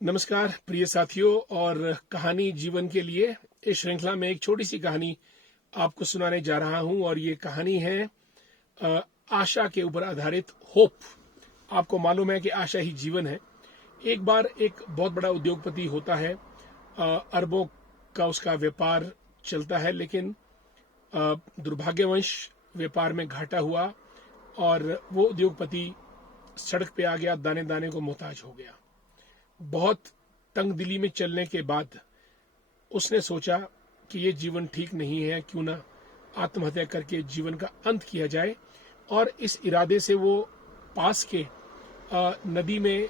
नमस्कार प्रिय साथियों और कहानी जीवन के लिए इस श्रृंखला में एक छोटी सी कहानी आपको सुनाने जा रहा हूं और ये कहानी है आशा के ऊपर आधारित होप। आपको मालूम है कि आशा ही जीवन है। एक बार एक बहुत बड़ा उद्योगपति होता है, अरबों का उसका व्यापार चलता है, लेकिन दुर्भाग्यवश व्यापार में घाटा हुआ और वो उद्योगपति सड़क पे आ गया, दाने दाने को मोहताज हो गया। बहुत तंगदिली में चलने के बाद उसने सोचा कि ये जीवन ठीक नहीं है, क्यों ना आत्महत्या करके जीवन का अंत किया जाए। और इस इरादे से वो पास के नदी में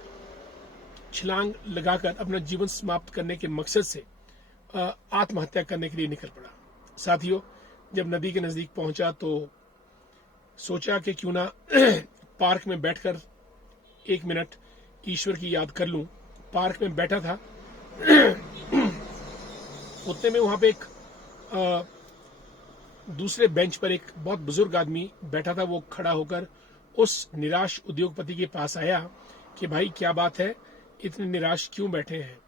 छलांग लगाकर अपना जीवन समाप्त करने के मकसद से आत्महत्या करने के लिए निकल पड़ा। साथियों, जब नदी के नजदीक पहुंचा तो सोचा कि क्यों ना पार्क में बैठकर 1 मिनट ईश्वर की याद कर लूं। पार्क में बैठा था, उतने में वहां पे एक दूसरे बेंच पर एक बहुत बुजुर्ग आदमी बैठा था। वो खड़ा होकर उस निराश उद्योगपति के पास आया कि भाई क्या बात है, इतने निराश क्यों बैठे हैं।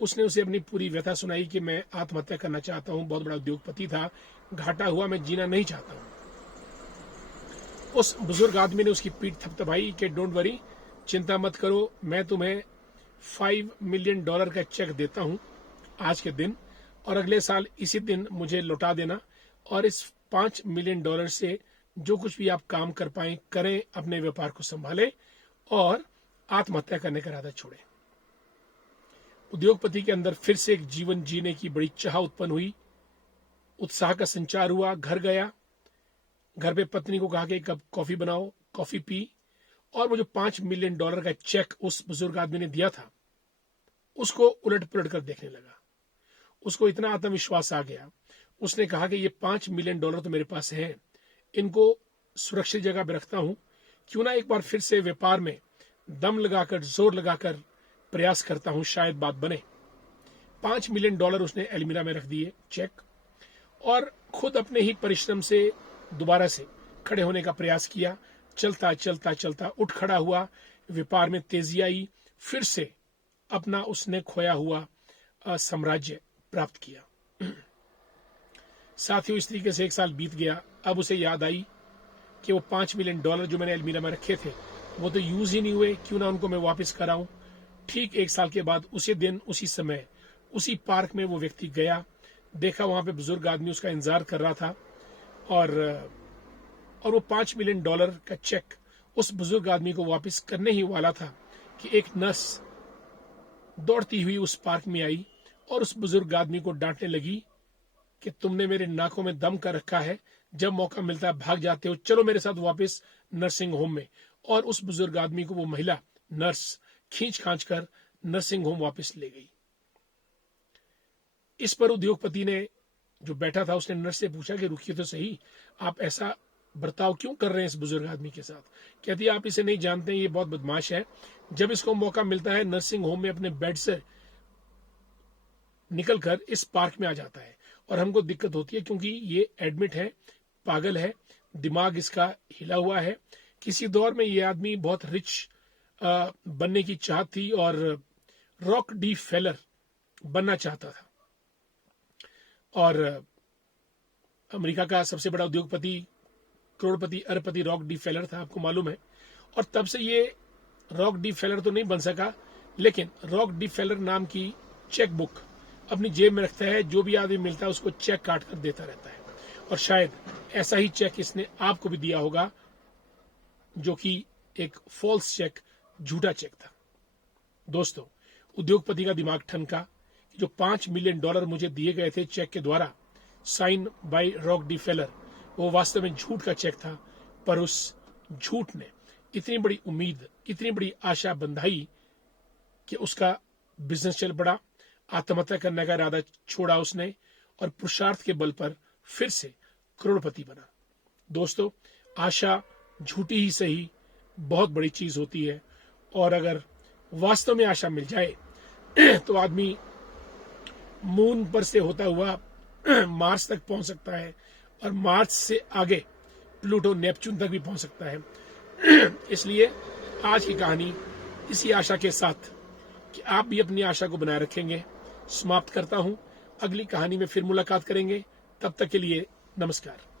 उसने उसे अपनी पूरी व्यथा सुनाई कि मैं आत्महत्या करना चाहता हूं, बहुत बड़ा उद्योगपति था, घाटा हुआ, मैं जीना नहीं चाहता हूं। उस बुजुर्ग आदमी ने उसकी पीठ थपथपाई कि डोंट वरी, चिंता मत करो, मैं तुम्हें $5 मिलियन का चेक देता हूं आज के दिन, और अगले साल इसी दिन मुझे लौटा देना, और इस $5 मिलियन से जो कुछ भी आप काम कर पाए करें, अपने व्यापार को संभालें और आत्महत्या करने का इरादा छोड़ें। उद्योगपति के अंदर फिर से एक जीवन जीने की बड़ी चाह उत्पन्न हुई, उत्साह का संचार हुआ। घर गया, घर पे पत्नी को कहा कि एक कप कॉफी बनाओ, कॉफी पी, और वो जो $5 मिलियन का चेक उस बुजुर्ग आदमी ने दिया था उसको उलट पुलट कर देखने लगा। उसको इतना आत्मविश्वास आ गया, उसने कहा कि ये $5 मिलियन तो मेरे पास हैं, इनको सुरक्षित जगह पे रखता हूं, क्यों ना एक बार फिर से व्यापार में दम लगाकर, जोर लगाकर प्रयास करता हूं, शायद बात बने। $5 मिलियन उसने अलमीरा में रख दिए चेक, और खुद अपने ही परिश्रम से दोबारा से खड़े होने का प्रयास किया। चलता चलता चलता उठ खड़ा हुआ, व्यापार में तेजी आई, फिर से अपना उसने खोया हुआ साम्राज्य प्राप्त किया। साथियों, इस तरीके से 1 साल बीत गया। अब उसे याद आई कि वो $5 मिलियन जो मैंने अलमीरा में रखे थे वो तो यूज ही नहीं हुए, क्यों ना उनको मैं वापस कराऊं। ठीक 1 साल के बाद उसी दिन, उसी समय, उसी पार्क में वो व्यक्ति गया, देखा वहां पे बुजुर्ग आदमी उसका इंतजार कर रहा था, और वो $5 मिलियन का चेक उस बुजुर्ग आदमी को वापस करने ही वाला था कि एक नर्स दौड़ती हुई उस पार्क में आई और उस बुजुर्ग आदमी को डांटने लगी कि तुमने मेरे नाकों में दम कर रखा है, जब मौका मिलता है भाग जाते हो, चलो मेरे साथ वापस नर्सिंग होम में। और उस बुजुर्ग आदमी को वो महिला नर्स खींच खांच कर नर्सिंग होम वापस ले गई। इस पर उद्योगपति ने जो बैठा था उसने नर्स से पूछा कि रुकिए तो सही, आप ऐसा बर्ताव क्यों कर रहे हैं इस बुजुर्ग आदमी के साथ। कहती है, आप इसे नहीं जानते, ये बहुत बदमाश है, जब इसको मौका मिलता है नर्सिंग होम में अपने बेड से निकलकर इस पार्क में आ जाता है, और हमको दिक्कत होती है क्योंकि ये एडमिट है, पागल है, दिमाग इसका हिला हुआ है। किसी दौर में ये आदमी बहुत रिच बनने की चाहत थी और रॉक डी फेलर बनना चाहता था, और अमेरिका का सबसे बड़ा उद्योगपति, करोड़पति, अरबपति रॉक डी फेलर था, आपको मालूम है। और तब से ये रॉक डी फेलर तो नहीं बन सका, लेकिन रॉक डी फेलर नाम की चेक बुक अपनी जेब में रखता है, जो भी आदमी मिलता है उसको चेक काट कर देता रहता है। और शायद ऐसा ही चेक इसने आपको भी दिया होगा, जो कि एक फॉल्स चेक, झूठा चेक था। दोस्तों, उद्योगपति का दिमाग ठनका, जो $5 मिलियन मुझे दिए गए थे चेक के द्वारा, sign by Rockefeller, वो वास्तव में झूठ का चेक था। पर उस झूठ ने इतनी बड़ी उम्मीद, इतनी बड़ी आशा बंधाई कि उसका बिजनेस चल पड़ा। आत्महत्या करने का इरादा छोड़ा उसने, और पुरुषार्थ के बल पर फिर से करोड़पति बना। दोस्तों, आशा झूठी ही सही बहुत बड़ी चीज होती है, और अगर वास्तव में आशा मिल जाए तो आदमी मून पर से होता हुआ मार्स तक पहुंच सकता है, और मार्स से आगे प्लूटो, नेपच्यून तक भी पहुंच सकता है। इसलिए आज की कहानी इसी आशा के साथ कि आप भी अपनी आशा को बनाए रखेंगे। समाप्त करता हूं, अगली कहानी में फिर मुलाकात करेंगे। तब तक के लिए नमस्कार।